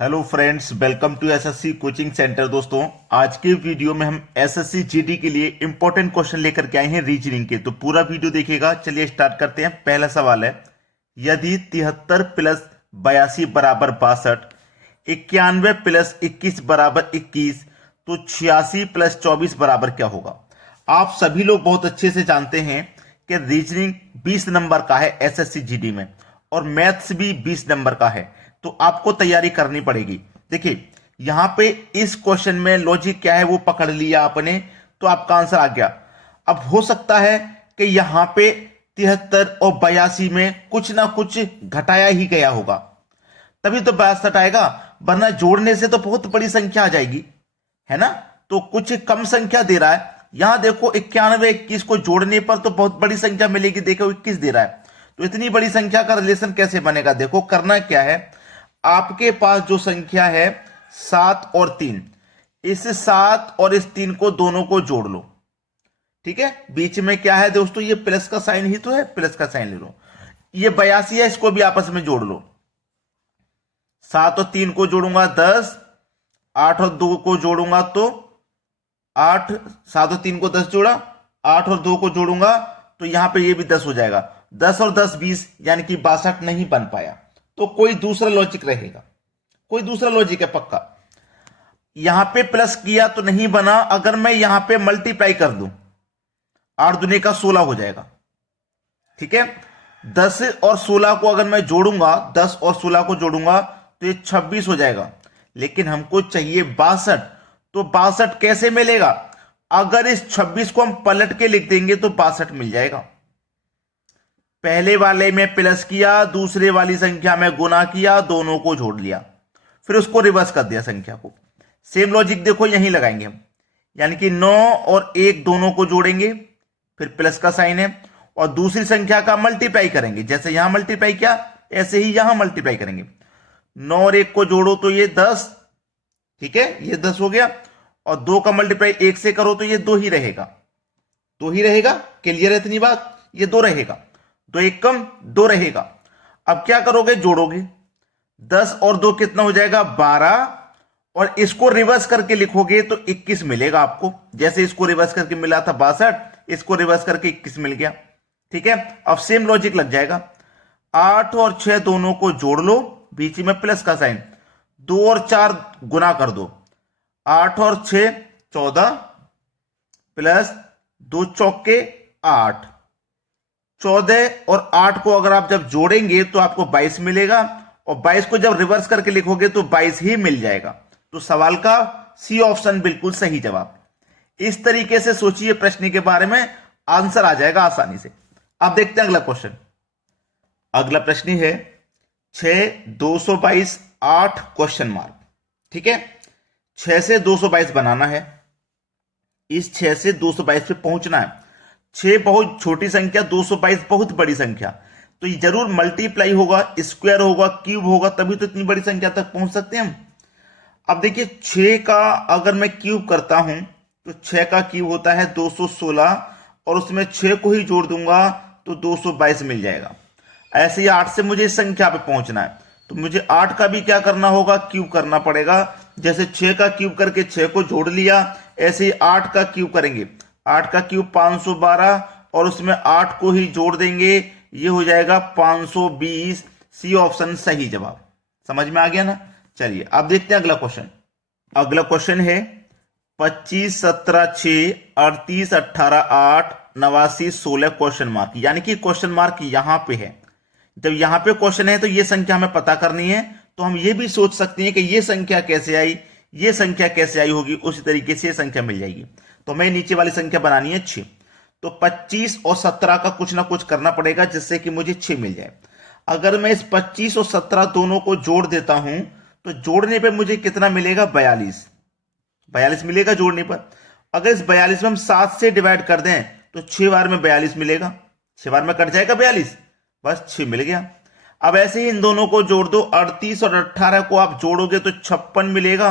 Hello friends, welcome to SSC coaching center. दोस्तों, आज के वीडियो में हम एसएससी जीडी के लिए इंपॉर्टेंट क्वेश्चन लेकर के आए हैं रीजनिंग के। तो पूरा वीडियो देखिएगा। चलिए स्टार्ट करते हैं। पहला सवाल है, यदि 73 प्लस 82 बराबर 62, 91 प्लस 21 बराबर 21, तो 86 प्लस 24 बराबर क्या होगा। आप सभी लोग बहुत अच्छे से जानते हैं कि रीजनिंग 20 नंबर का है एसएससी जीडी में, और मैथ्स भी 20 नंबर का है। तो आपको तैयारी करनी पड़ेगी। देखिए, यहां पे इस क्वेश्चन में लॉजिक क्या है वो पकड़ लिया आपने, तो आपका आंसर आ गया। अब हो सकता है कि यहां पे 73 और 82 में कुछ ना कुछ घटाया ही गया होगा, तभी तो 62 आएगा, वरना जोड़ने से तो बहुत बड़ी संख्या आ जाएगी, है ना। तो कुछ कम संख्या दे रहा है। यहां देखो 91 21 को जोड़ने पर तो बहुत बड़ी संख्या मिलेगी। देखो 21 दे रहा है, तो इतनी बड़ी संख्या का रिलेशन कैसे बनेगा। देखो करना क्या है, आपके पास जो संख्या है 7 और 3, इस 7 और इस 3 को दोनों को जोड़ लो। ठीक है, बीच में क्या है दोस्तों, ये प्लस का साइन ही तो है, प्लस का साइन ले लो। ये 82 है, इसको भी आपस में जोड़ लो। 7 और 3 को जोड़ूंगा 10, 8 और 2 को जोड़ूंगा तो 8, 7 और 3 को 10 जोड़ा, 8 और 2 को जोड़ूंगा तो यहां पे ये भी 10 हो जाएगा। 10 और 10 20, यानी कि 62 नहीं बन पाया। तो कोई दूसरा लॉजिक रहेगा, कोई दूसरा लॉजिक है पक्का। यहां पे प्लस किया तो नहीं बना, अगर मैं यहां पे मल्टीप्लाई कर दूं, 8 दूनी का 16 हो जाएगा। ठीक है, 10 और 16 को अगर मैं जोड़ूंगा, 10 और 16 को जोड़ूंगा तो ये 26 हो जाएगा। लेकिन हमको चाहिए 62, तो 62 कैसे मिलेगा। अगर इस 26 को हम पलट के लिख देंगे तो 62 मिल जाएगा। पहले वाले में प्लस किया, दूसरे वाली संख्या में गुना किया, दोनों को जोड़ लिया, फिर उसको रिवर्स कर दिया संख्या को। सेम लॉजिक देखो यहीं लगाएंगे हम, यानी कि 9 और 1 दोनों को जोड़ेंगे, फिर प्लस का साइन है, और दूसरी संख्या का मल्टीप्लाई करेंगे। जैसे यहां मल्टीप्लाई किया ऐसे ही यहां मल्टीप्लाई करेंगे। 9 और 1 को जोड़ो तो ये 10, ठीक है, ये 10 हो गया। और 2 का मल्टीप्लाई 1 से करो तो ये 2 ही रहेगा, 2 ही रहेगा। क्लियर है इतनी बात, ये 2 रहेगा, 2 1 कम 2 रहेगा। अब क्या करोगे, जोड़ोगे। 10 और 2 कितना हो जाएगा, 12, और इसको रिवर्स करके लिखोगे तो 21 मिलेगा आपको। जैसे इसको रिवर्स करके मिला था 62, इसको रिवर्स करके 21 मिल गया। ठीक है, अब सेम लॉजिक लग जाएगा। 8 और 6 दोनों को जोड़ लो, बीच में प्लस का साइन, 2 और 4 गुना कर दो, 8 और 6 14, प्लस 2 चौके 8, 14 और 8 को अगर आप जब जोड़ेंगे तो आपको 22 मिलेगा, और 22 को जब रिवर्स करके लिखोगे तो 22 ही मिल जाएगा। तो सवाल का सी ऑप्शन बिल्कुल सही जवाब। इस तरीके से सोचिए प्रश्न के बारे में, आंसर आ जाएगा आसानी से। अब देखते हैं अगला क्वेश्चन। अगला प्रश्न है 6 222 8 क्वेश्चन मार्क। ठीक है, 6 से 222 बनाना है, इस 6 से 222 पे पहुंचना है। 6 बहुत छोटी संख्या, 222 बहुत बड़ी संख्या, तो ये जरूर मल्टीप्लाई होगा, स्क्वायर होगा, क्यूब होगा, तभी तो इतनी बड़ी संख्या तक पहुंच सकते हैं हम। अब देखिए 6 का अगर मैं क्यूब करता हूं तो 6 का क्यूब होता है 216, और उसमें 6 को ही जोड़ दूंगा तो 222 मिल जाएगा। ऐसे ही 8 से मुझे इस संख्या पे पहुंचना है, तो मुझे 8 का भी क्या करना होगा, क्यूब करना पड़ेगा। जैसे 6 का क्यूब करके 6 को जोड़ लिया, ऐसे ही 8 का क्यूब करेंगे। 8 का क्यूब 512, और उसमें 8 को ही जोड़ देंगे, ये हो जाएगा 520। सी ऑप्शन सही जवाब। समझ में आ गया ना। चलिए अब देखते हैं अगला क्वेश्चन। अगला क्वेश्चन है 25 17 6 38 18 8 89 16 क्वेश्चन मार्क, यानी कि क्वेश्चन मार्क यहां पे है। जब यहां पे क्वेश्चन है तो ये संख्या हमें पता करनी है, तो हम ये भी सोच सकते हैं कि ये संख्या कैसे आई, ये संख्या कैसे आई होगी, उसी तरीके से ये संख्या मिल जाएगी। तो हमें नीचे वाली संख्या बनानी है 6, तो 25 और 17 का कुछ ना कुछ करना पड़ेगा जिससे कि मुझे 6 मिल जाए। अगर मैं इस 25 और 17 दोनों को जोड़ देता हूं तो जोड़ने पे मुझे कितना मिलेगा, 42, 42 मिलेगा जोड़ने पर। अगर इस 42 में हम 7 से डिवाइड कर दें तो 6 बार में 42 मिलेगा, 6 बार में कट जाएगा 42, बस 6 मिल गया। अब ऐसे ही इन दोनों को जोड़ दो, 38 और 18 को आप जोड़ोगे तो 56 मिलेगा।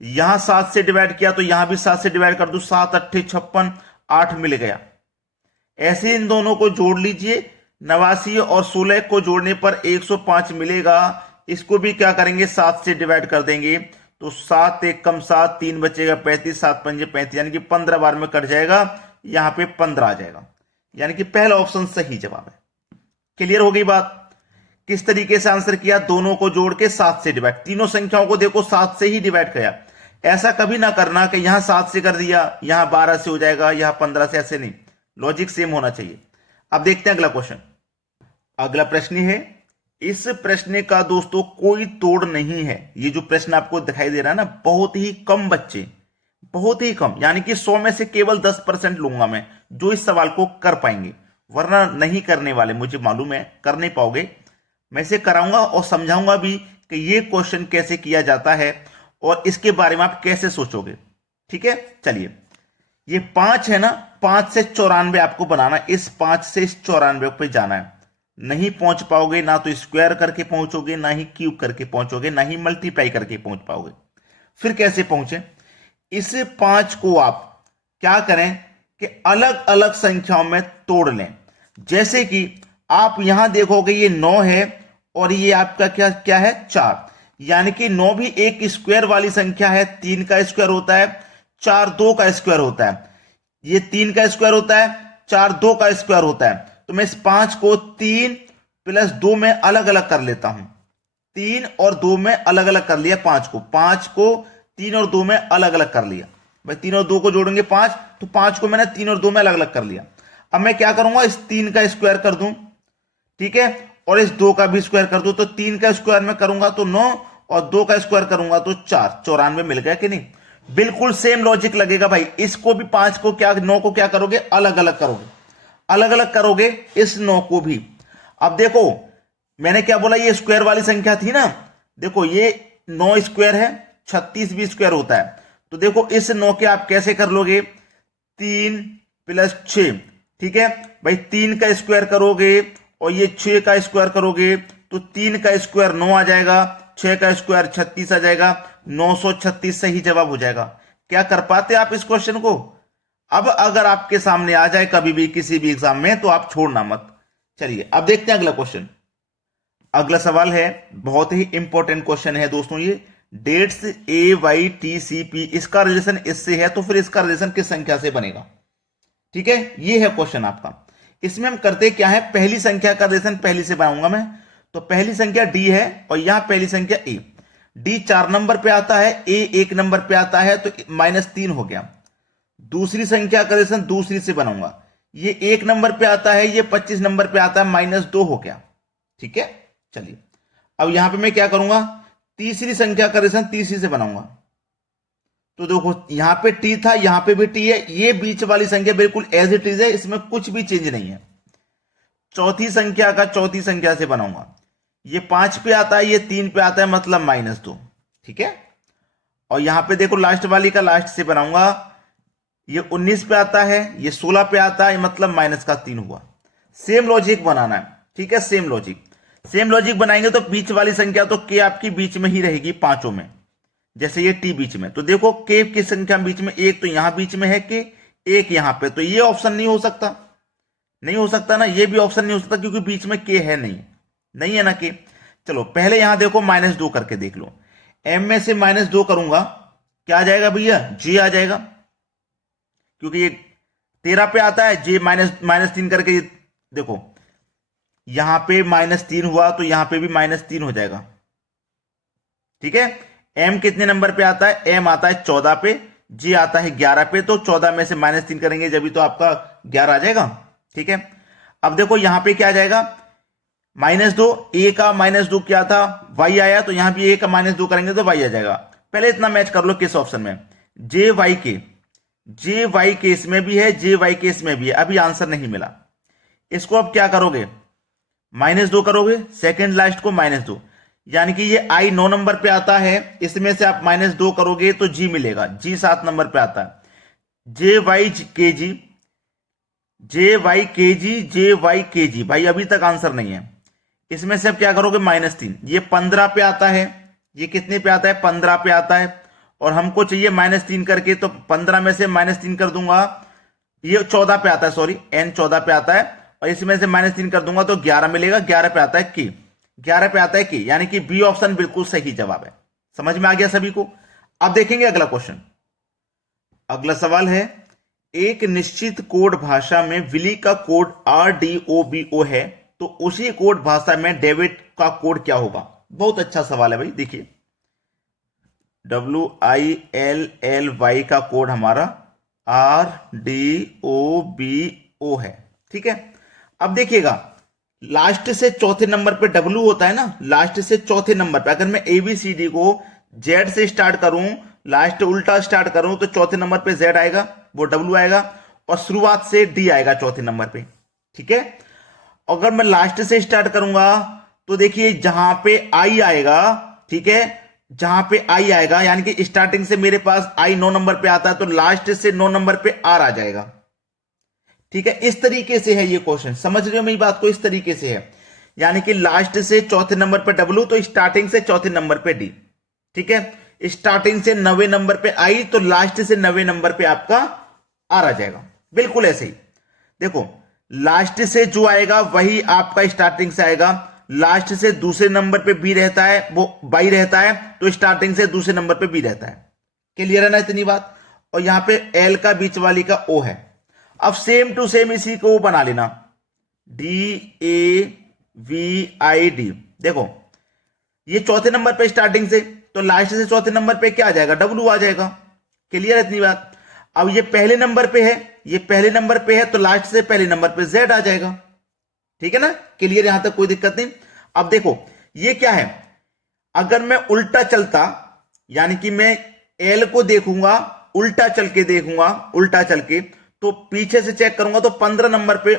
यहां 7 से डिवाइड किया तो यहां भी 7 से डिवाइड कर दो, 7 8 56, 8 मिल गया। ऐसे इन दोनों को जोड़ लीजिए, 89 और 16 को जोड़ने पर 105 मिलेगा। इसको भी क्या करेंगे 7 से डिवाइड कर देंगे, तो 7 एक कम 7, 3 बचेगा 35, 7 पंजे 35, यानी कि 15 बार में कट जाएगा, यहां पे 15 आ जाएगा, यानी कि पहला ऑप्शन सही जवाब है। क्लियर हो गई बात? किस तरीके से आंसर किया, दोनों को जोड़ के 7 से डिवाइड, तीनों संख्याओं को देखो 7 से ही डिवाइड किया। ऐसा कभी ना करना कि यहां 7 से कर दिया, यहां 12 से हो जाएगा, यहां 15 से, ऐसे नहीं, लॉजिक सेम होना चाहिए। अब देखते हैं अगला क्वेश्चन। अगला प्रश्न है, इस प्रश्न का दोस्तों कोई तोड़ नहीं है। ये जो प्रश्न आपको दिखाई दे रहा है ना, बहुत ही कम बच्चे, बहुत ही कम, यानी कि 100 में से केवल 10% लूंगा मैं जो इस सवाल को कर पाएंगे, वरना नहीं करने वाले, मुझे मालूम है कर नहीं पाओगे। मैं इसे कराऊंगा और समझाऊंगा भी कि ये क्वेश्चन कैसे किया जाता है और इसके बारे में आप कैसे सोचोगे। ठीक है, चलिए, ये 5 है ना, 5 से 94 आपको बनाना, इस 5 से इस 94 पे जाना है। नहीं पहुंच पाओगे, ना तो स्क्वायर करके पहुंचोगे, ना ही क्यूब करके पहुंचोगे, ना ही मल्टीप्लाई करके पहुंच पाओगे। फिर कैसे पहुंचे? इस 5 को आप क्या करें कि अलग अलग संख्याओं में तोड़ लें। जैसे कि आप यहां देखोगे ये 9 है और ये आपका क्या क्या है 4, यानी कि 9 भी एक स्क्वायर वाली संख्या है, 3 का स्क्वायर होता है, 4 2 का स्क्वायर होता है, ये 3 का स्क्वायर होता है, 4 2 का स्क्वायर होता है। तो मैं इस 5 को 3 + 2 में अलग अलग कर लेता हूं, 3 और 2 में अलग अलग कर लिया, 5 को 3 और 2 में अलग अलग कर लिया। भाई 3 और 2 को जोड़ेंगे 5, तो 5 को मैंने 3 और 2 में अलग अलग कर लिया। अब मैं क्या करूंगा, इस 3 का स्क्वायर कर दूं, ठीक है, और इस 2 का भी स्क्वायर कर दूं, तो 3 का स्क्वायर में करूंगा तो 9 और 2 का स्क्वायर करूंगा तो 4, 94 मिल गया कि नहीं? बिल्कुल सेम लॉजिक लगेगा भाई। इसको भी 5 को क्या 9 को क्या करोगे, अलग अलग करोगे, अलग अलग करोगे इस 9 को भी। अब देखो मैंने क्या बोला, ये स्क्वायर वाली संख्या थी ना, देखो ये 9 स्क्वायर है, 36 भी स्क्वायर होता है। तो देखो इस 9 के आप कैसे कर लोगे, 3 + 6, ठीक है भाई, 3 का स्क्वायर करोगे और ये 6 का स्क्वायर करोगे तो 3 का स्क्वायर 9 आ जाएगा, 6 का स्क्वायर 36 आ जाएगा, 936 सही जवाब हो जाएगा। क्या कर पाते आप इस क्वेश्चन को? अब अगर आपके सामने आ जाए कभी भी किसी भी एग्जाम में तो आप छोड़ना मत। चलिए अब देखते हैं अगला क्वेश्चन। अगला सवाल है, बहुत ही इंपॉर्टेंट क्वेश्चन है दोस्तों, ये डेट्स AYTCP, इसका रिलेशन इससे है, तो फिर इसका रिलेशन किस संख्या से बनेगा? ठीक है, ये है क्वेश्चन आपका। इसमें हम करते क्या है, पहली संख्या का रिलेशन पहली से बनाऊंगा मैं। तो पहली संख्या D है और यहां पहली संख्या A, D 4 नंबर पे आता है, A 1 नंबर पे आता है, तो -3 हो गया। दूसरी संख्या का रिलेशन दूसरी से बनाऊंगा, ये 1 नंबर पे आता है, ये 25 नंबर पे आता है, -2 हो गया। ठीक है, चलिए अब यहां पे मैं क्या करूंगा, तीसरी संख्या का रिलेशन तीसरी से बनाऊंगा। तो देखो यहां पे T था, यहां पे भी T है, ये बीच वाली संख्या बिल्कुल एज इट इज है, इसमें कुछ भी चेंज नहीं है। चौथी संख्या का चौथी संख्या से बनाऊंगा, ये 5 पे आता है, ये 3 पे आता है, मतलब -2। ठीक है, और यहां पे देखो लास्ट वाली का लास्ट से बनाऊंगा, ये 19 पे आता है, ये 16 पे आता है, मतलब -3 हुआ। सेम लॉजिक बनाना है, ठीक है, सेम लॉजिक बनाएंगे तो बीच वाली संख्या तो K आपकी बीच में ही रहेगी पांचों में, जैसे ये T बीच में। तो देखो K की संख्या बीच में, एक तो यहां बीच में है K, एक यहां पे, तो ये ऑप्शन नहीं हो सकता, नहीं हो सकता ना, ये भी ऑप्शन नहीं हो सकता क्योंकि बीच में K है नहीं है ना K। चलो पहले यहां देखो -2 करके देख लो, M में से -2 करूंगा, क्या आ जाएगा भैया, J आ जाएगा, क्योंकि ये 13 पे आता है, J -3 करके देखो यहां पे -3 हुआ तो यहां पे भी -3 हो जाएगा। ठीक है, M कितने नंबर पे आता है, M आता है 14 पे, J आता है 11 पे, तो 14 में से -3 करेंगे जब भी तो आपका 11 आ जाएगा। ठीक है, अब देखो यहां पे क्या आ जाएगा, -2, A का -2 क्या था, Y आया, तो यहां भी A का -2 करेंगे तो Y आ जाएगा। पहले इतना मैच कर लो किस ऑप्शन में, JY के इसमें भी है, JY के इसमें भी है, अभी आंसर नहीं मिला। इसको अब क्या करोगे, -2 करोगे, सेकंड लास्ट को -2, यानी कि ये I 9 नंबर पे आता है, इसमें से आप -2 करोगे तो G मिलेगा, G 7 नंबर पे आता है, JY भाई अभी तक आंसर नहीं है। इसमें से अब क्या करोगे, -3, ये 15 पे आता है, ये कितने पे आता है, 15 पे आता है, और हमको चाहिए -3 करके, तो 15 में से -3 कर दूंगा, ये 14 पे आता है, सॉरी N 14 पे आता है, और इसमें से -3 कर दूंगा तो 11 मिलेगा, 11 पे आता है K, 11 पे आता है के, यानी कि बी ऑप्शन बिल्कुल सही जवाब है। समझ में आ गया सभी को। अब देखेंगे अगला क्वेश्चन। अगला सवाल है, एक निश्चित कोड भाषा में विली का कोड RDOBO है, तो उसी कोड भाषा में डेविड का कोड क्या होगा? बहुत अच्छा सवाल है भाई। देखिए WILLY का कोड हमारा RDOBO है, ठीक है। अब देखिएगा लास्ट से चौथे नंबर पे W होता है ना, लास्ट से चौथे नंबर पे अगर मैं ABCD को Z से स्टार्ट करूं, लास्ट उल्टा स्टार्ट करूं, तो चौथे नंबर पे Z आएगा, वो W आएगा, और शुरुआत से D आएगा चौथे नंबर पे, ठीक है। अगर मैं लास्ट से स्टार्ट करूंगा तो देखिए जहां पे I आएगा, ठीक है, जहां पे I आएगा, यानी कि स्टार्टिंग से मेरे पास I 9 नंबर पे आता है, तो लास्ट से 9 नंबर पे R आ जाएगा, ठीक है। इस तरीके से है ये क्वेश्चन, समझ रहे हो मेरी बात को? इस तरीके से है, यानी कि लास्ट से चौथे नंबर पे W, तो स्टार्टिंग से चौथे नंबर पे D, ठीक है। स्टार्टिंग से 9वें नंबर पे I, तो लास्ट से 9वें नंबर पे आपका R आ जाएगा, बिल्कुल ऐसे ही। देखो लास्ट से जो आएगा वही आपका स्टार्टिंग से आएगा, लास्ट से दूसरे नंबर पे बी रहता है, वो बाई रहता है, तो स्टार्टिंग से दूसरे नंबर पे बी रहता है। क्लियर है ना इतनी बात? और यहां पे एल का बीच वाली का ओ है। अब सेम टू सेम इसी को बना लेना, DAVID। देखो ये चौथे नंबर पे स्टार्टिंग से, तो लास्ट से चौथे नंबर पे क्या आ जाएगा? W आ जाएगा। क्लियर है इतनी बात? अब ये पहले नंबर पे है, ये पहले नंबर पे है, तो लास्ट से पहले नंबर पे Z आ जाएगा, ठीक है ना। क्लियर? यहां तक कोई दिक्कत नहीं। अब देखो ये क्या है, अगर मैं उल्टा चलता, यानी कि मैं L को देखूंगा, उल्टा चल के देखूंगा, उल्टा चल के, तो पीछे से चेक करूंगा तो 15 नंबर पे,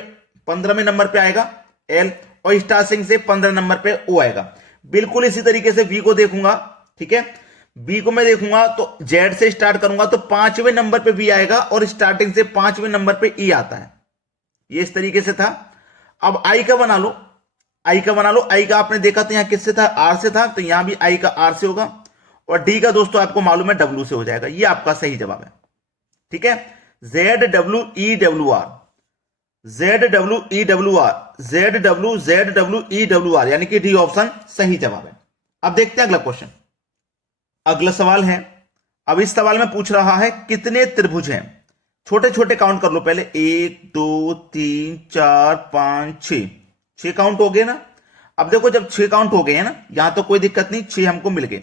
15वें नंबर पे आएगा L, और स्टार्टिंग से 15 नंबर पे O आएगा। बिल्कुल इसी तरीके से V को देखूंगा, ठीक है, B को मैं देखूंगा तो Z से स्टार्ट करूंगा तो 5वें नंबर पे B आएगा, और स्टार्टिंग से 5वें नंबर पे E आता है। ये इस तरीके से था। अब I का बना लो, I का बना लो। I का आपने देखा तो यहां किससे था? R से था, तो यहां भी I का R से होगा, और D का दोस्तों आपको मालूम है W से हो जाएगा। ये आपका सही जवाब है, ठीक है। ZWEWR, ZWEWR, ZWEWR, यानी कि डी ऑप्शन सही जवाब है। अब देखते हैं अगला क्वेश्चन। अगला सवाल है, अब इस सवाल में पूछ रहा है कितने त्रिभुज हैं? छोटे छोटे काउंट कर लो पहले, 1 2 3 4 5 6, 6 काउंट हो गए ना। अब देखो जब 6 काउंट हो गए हैं ना, यहां तो कोई दिक्कत नहीं, 6 हमको मिल गए।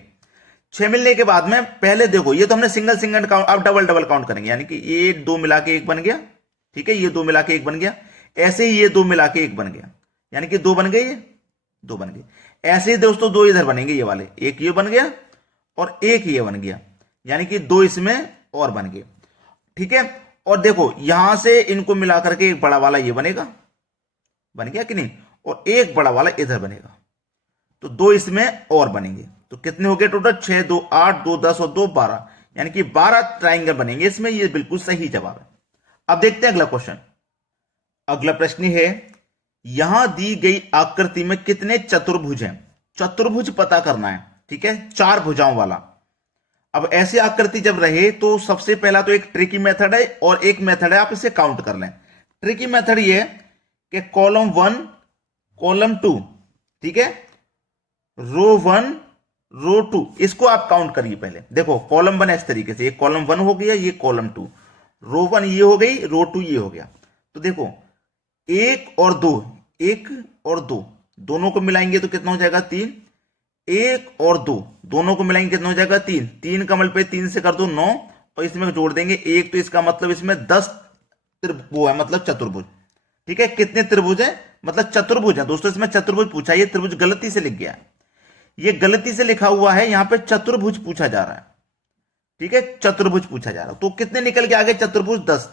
6 मिलने के बाद में पहले देखो ये तो हमने सिंगल सिंगल काउंट, अब डबल डबल काउंट करेंगे, यानी कि ये 2 मिला के 1 बन गया, ठीक है, ये 2 मिला के 1 बन गया, ऐसे ही ये 2 मिला के 1 बन गया, यानी कि 2 बन गए, ये 2 बन गए। ऐसे ही दोस्तों 2 इधर बनेंगे, ये वाले, एक ये बन गया और एक ये बन गया, यानी कि 2 इसमें और बन गए, ठीक है। और देखो यहां से इनको मिला करके एक बड़ा वाला ये बनेगा, बन गया कि नहीं, और एक बड़ा वाला इधर बनेगा, तो 2 इसमें और बनेंगे। तो कितने हो गए टोटल? 6 2 8, 2 10 और 2 12, यानी कि 12 ट्राइंगल बनेंगे इसमें। ये बिल्कुल सही जवाब है। अब देखते हैं अगला क्वेश्चन। अगला प्रश्न है, यहां दी गई आकृति में कितने चतुर्भुज हैं? चतुर्भुज पता करना है, ठीक है, 4 भुजाओं वाला। अब ऐसी आकृति जब रहे तो सबसे पहला तो एक ट्रिकी मेथड है और एक मेथड है आप इसे काउंट कर लें। ट्रिकी मेथड ये कि कॉलम 1 कॉलम 2, ठीक है, रो 1 रो 2, इसको आप काउंट करिए पहले। देखो कॉलम 1 इस तरीके से, ये कॉलम 1 हो गया, ये कॉलम 2, रो 1 ये हो गई, रो 2 ये हो गया। तो देखो 1 और 2, 1 और 2 दोनों को मिलाएंगे तो कितना हो जाएगा? 3। 1 और 2 दोनों को मिलाएंगे कितना हो जाएगा? 3। 3 का मल्टीप्लाई 3 से कर दो 9, और इसमें जोड़ देंगे 1, तो इसका मतलब इसमें 10 वो है, मतलब चतुर्भुज, ठीक है। कितने त्रिभुज है? मतलब चतुर्भुज है दोस्तों। इसमें चतुर्भुज पूछा, ये त्रिभुज गलती से लिख गया, ये गलती से लिखा हुआ है, यहां पे चतुर्भुज पूछा जा रहा है, ठीक है, चतुर्भुज पूछा जा रहा है। तो कितने निकल के आ गए चतुर्भुज? 10,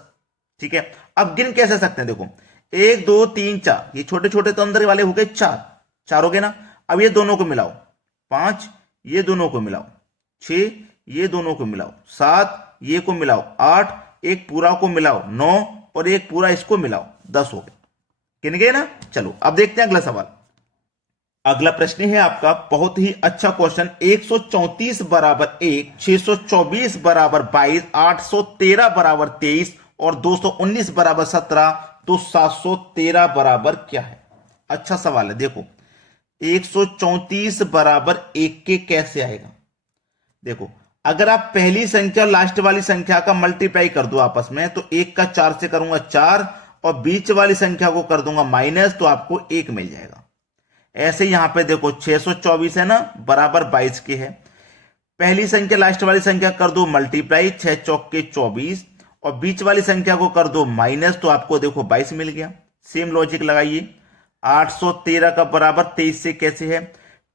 ठीक है। अब गिन कैसे सकते हैं? देखो 1 2 3 4, ये छोटे छोटे तो अंदर वाले हो गए 4 हो गए ना। अब ये दोनों को मिलाओ 5, ये दोनों को मिलाओ 6, ये दोनों को मिलाओ 7, ये को मिलाओ 8, एक पूरा को मिलाओ 9, और एक पूरा इसको मिलाओ 10 हो गए। गिन गए ना। चलो अब देखते हैं अगला सवाल। अगला प्रश्न है आपका बहुत ही अच्छा क्वेश्चन। 134 बराबर 1, 624 बराबर 22, 813 बराबर 23 और 219 बराबर 17, तो 713 बराबर क्या है? अच्छा सवाल है। देखो 134 बराबर 1 के कैसे आएगा? देखो, अगर आप पहली संख्या लास्ट वाली संख्या का मल्टीप्लाई कर दो आपस में, तो 1 का 4 से करूंगा 4 और बीच वाली संख्या को कर दूंगा माइनस, तो आपको 1 मिल जाएगा। ऐसे यहां पे देखो 624 है ना, बराबर 22 के है। पहली संख्या लास्ट वाली संख्या कर दो मल्टीप्लाई, 6 चौक के 24 और बीच वाली संख्या को कर दो माइनस, तो आपको देखो 22 मिल गया। सेम लॉजिक लगाइए। 813 का बराबर 23 से कैसे है?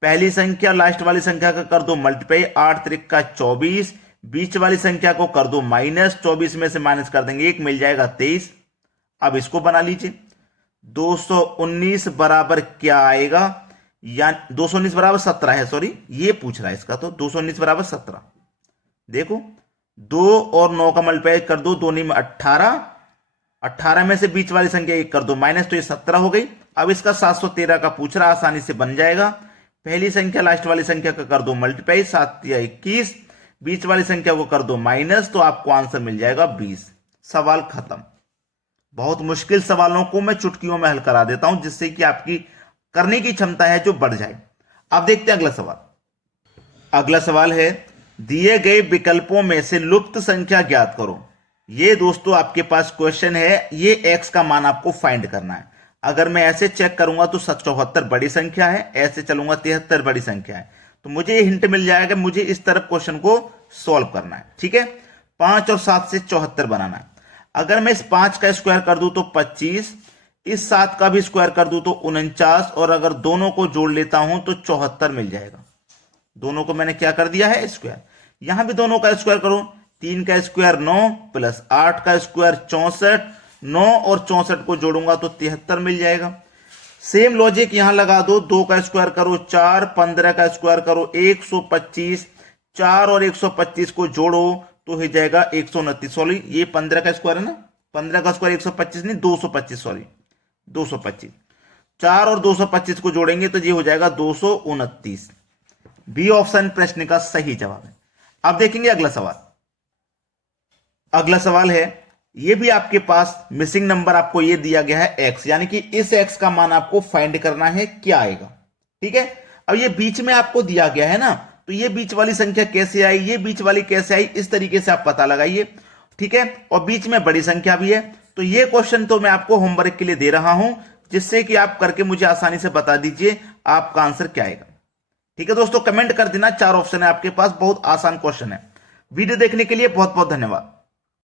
पहली संख्या लास्ट वाली संख्या का कर दो मल्टीप्लाई, 8 त्रिक का 24, बीच वाली संख्या को कर दो माइनस, 24 में से माइनस कर देंगे 1 मिल जाएगा 23। अब इसको बना लीजिए। 219 बराबर क्या आएगा? या 219 बराबर 17 है, सॉरी ये पूछ रहा है इसका, तो 219 बराबर 17। देखो 2 और 9 का मल्टीप्लाई कर दो, 2 में 18, 18 में से बीच वाली संख्या 1 कर दो माइनस, तो ये 17 हो गई। अब इसका 713 का पूछ रहा, आसानी से बन जाएगा। पहली संख्या लास्ट वाली संख्या का कर दो मल्टीप्लाई, 7 या 21, बीच वाली संख्या को कर दो माइनस, तो आपको आंसर मिल जाएगा 20। सवाल खत्म। बहुत मुश्किल सवालों को मैं चुटकियों में हल करा देता हूं, जिससे कि आपकी करने की क्षमता है जो बढ़ जाए। अब देखते हैं अगला सवाल। अगला सवाल है, दिए गए विकल्पों में से लुप्त संख्या ज्ञात करो। ये दोस्तों आपके पास क्वेश्चन है, ये एक्स का मान आपको फाइंड करना है। अगर मैं ऐसे चेक करूंगा तो 74 बड़ी संख्या है, ऐसे चलूंगा 73 बड़ी संख्या है, तो मुझे हिंट मिल जाएगा मुझे इस तरफ क्वेश्चन को सॉल्व करना है। ठीक है, 5 और 7 से 74 बनाना है। अगर मैं इस 5 का स्क्वायर कर दूं तो 25, इस 7 का भी स्क्वायर कर दूं तो 49, और अगर दोनों को जोड़ लेता हूं तो 74 मिल जाएगा। दोनों को मैंने क्या कर दिया है? स्क्वायर। यहां भी दोनों का स्क्वायर करो, 3 का स्क्वायर 9 प्लस 8 का स्क्वायर 64, 9 और 64 को जोड़ूंगा तो 73 मिल जाएगा। सेम लॉजिक यहां लगा दो, 2 का स्क्वायर करो 4, 15 का स्क्वायर करो 125, 4 और 125 को जोड़ो तो हो जाएगा 129। सॉरी ये 15 का स्क्वायर है ना, 15 का स्क्वायर 125 नहीं 225, सॉरी 225। 4 और 225 को जोड़ेंगे तो ये हो जाएगा 229। बी ऑप्शन प्रश्न का सही जवाब है। अब देखेंगे अगला सवाल। अगला सवाल है, ये भी आपके पास मिसिंग नंबर आपको ये दिया गया है एक्स, यानी कि इस एक्स का मान आपको फाइंड करना है, क्या आएगा? ठीक है, अब ये बीच में आपको दिया गया है ना, तो ये बीच वाली संख्या कैसे आई, ये बीच वाली कैसे आई, इस तरीके से आप पता लगाइए। ठीक है, और बीच में बड़ी संख्या भी है, तो ये क्वेश्चन तो मैं आपको होमवर्क के लिए दे रहा हूं, जिससे कि आप करके मुझे आसानी से बता दीजिए आपका आंसर क्या आएगा। ठीक है दोस्तों, कमेंट कर देना, 4 ऑप्शन है आपके पास, बहुत आसान क्वेश्चन है। वीडियो देखने के लिए बहुत बहुत धन्यवाद।